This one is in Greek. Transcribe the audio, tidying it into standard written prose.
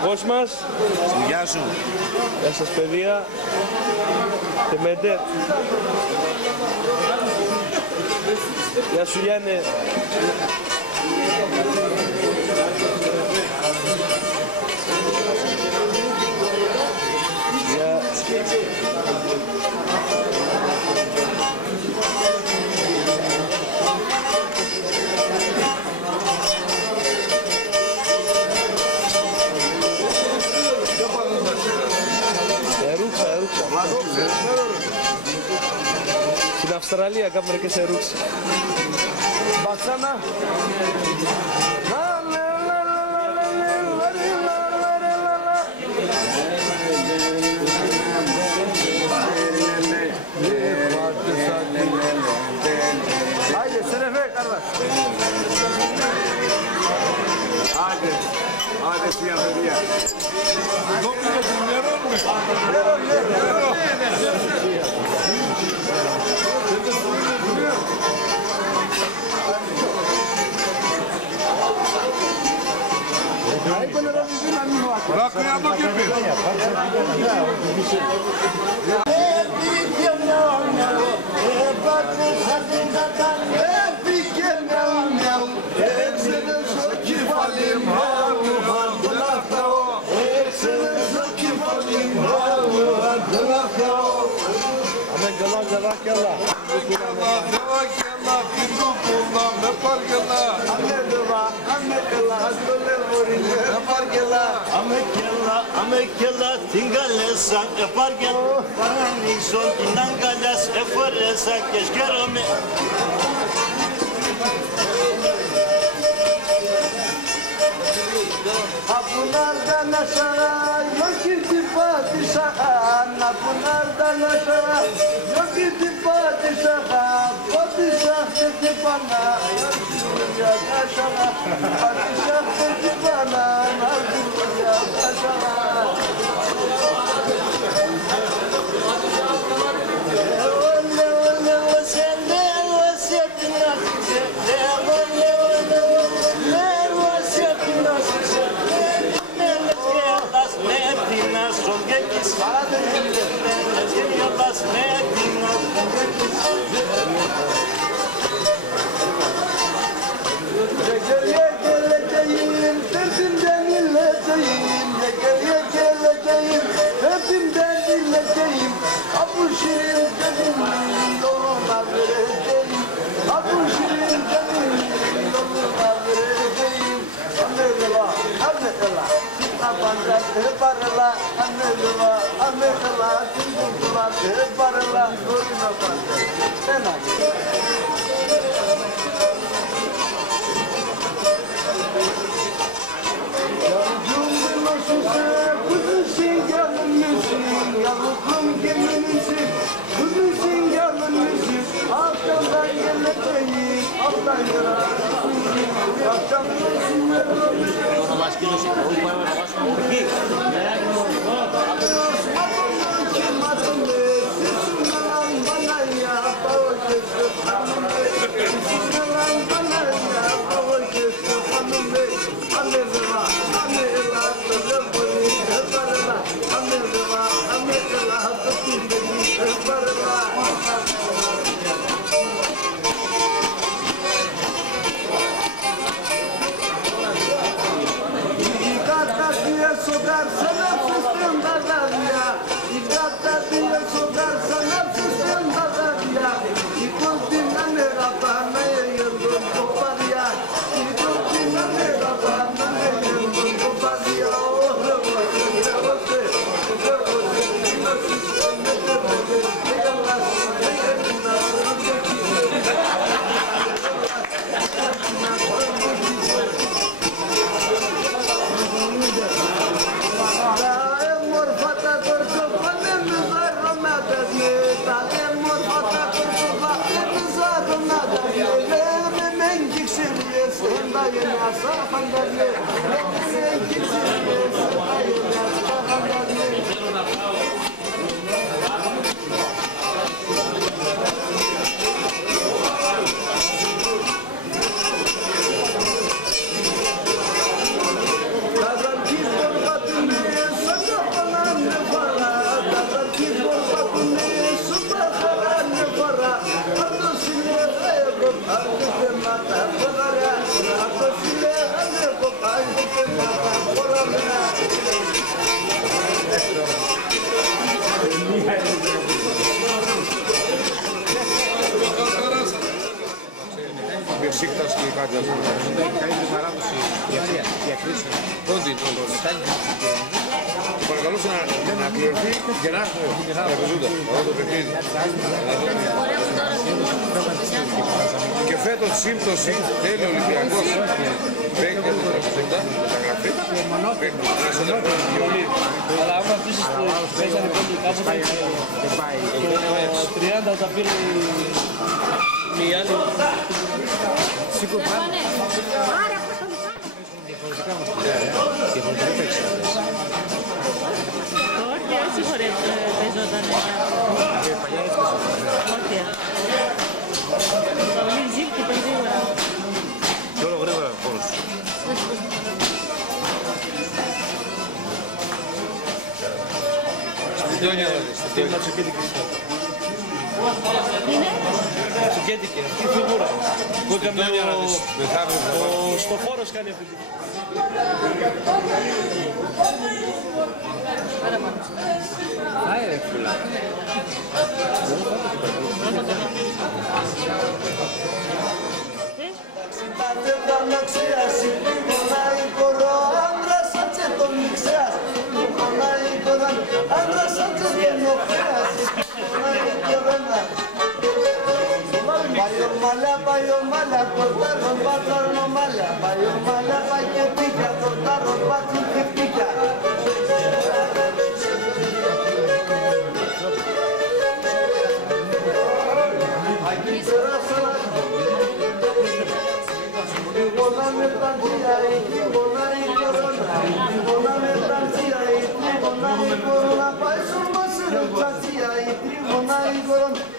αρχηγός μας. Γεια σου. Γεια σας παιδιά. Τεμεντερ. Γεια σου Γιάννη. Στην Αυστραλία κάνουμε και σε ρούξ. Μπαξάνα. Haydi sınıfı kardeş. Haydi. Haydi siyahlıya. Doktor dinliyor mu? Rakıya bak yapıyor. Amekela tingalesa efargen paranison inangalas efaresa keşkerome Bunlardan aşağı yok idi padişah, bunlardan aşağı yok idi padişah. Padişah dedi bana, ya aşağı. Padişah dedi bana, ya aşağı. Geleceğim, derdimden illeceğim. Geleceğim, derdimden illeceğim. Bu şirin canım yoluna vereceğim. Bu şirin canım yoluna vereceğim. Annelela, annelela. Abandan barla, annelela, annelela. Tindular barla, gorina banda. Sen hadi. Kuzusun gelmişsin, yavrum gelmişsin. Kuzusun gelmişsin, altından geleceğim, alttan geleceğim. Akşamın Ona başka bir şey. O para başka bir şey. Μπεσίκτας και κάτι ας πούμε. Καλύτερη παράδοση διακρίσεων. Πόντι, παρακαλώ να κληρωθεί και να έχουμε τραπεζούντα. Αυτό το παιχνίδι. Και φέτος σύμπτωση τέλει ο Ολυμπιακός. Παίκτη το τραπεζούντα, μεταγραφή. Αλλά άμα αφήσεις το παίζανε πόντι κάποτε, το 30 τα πήρε η άλλη. Όχι, έτσι χωρίς παίζονταν. Όχι. Πολύ ζήλκη, πολύ γρήγορα. Και όλο γρήγορα χώρος. Στιντόνια δηλαδή. Τι Ματσοκέντικη. Είναι. Ματσοκέντικη, αυτή η φιγούρα. Που έκανε ο Στοφόρος κάνει αυτή. Άιρε φουλά. Συμπατέτα να ξεάσει, πονάει κορό, άντρας άτσε τον μη ξεάσει. Πονάει κορό, άντρας άτσε τον μη ξεάσει. Πονάει κορό. Πάει ο μάλα, κορτάρον πάτσαρον ο μάλα. Πάει ο μάλα, πάει και πίκα, κορτάρον πάτσιν και πίκα. Aquí περάσω. Τρίγωνα με πλαντσία, τρίγωνα η κορώνα. Τρίγωνα με πλαντσία, τρίγωνα η κορώνα. Πάει σου μας σε πλαντσία, τρίγωνα η κορώνα.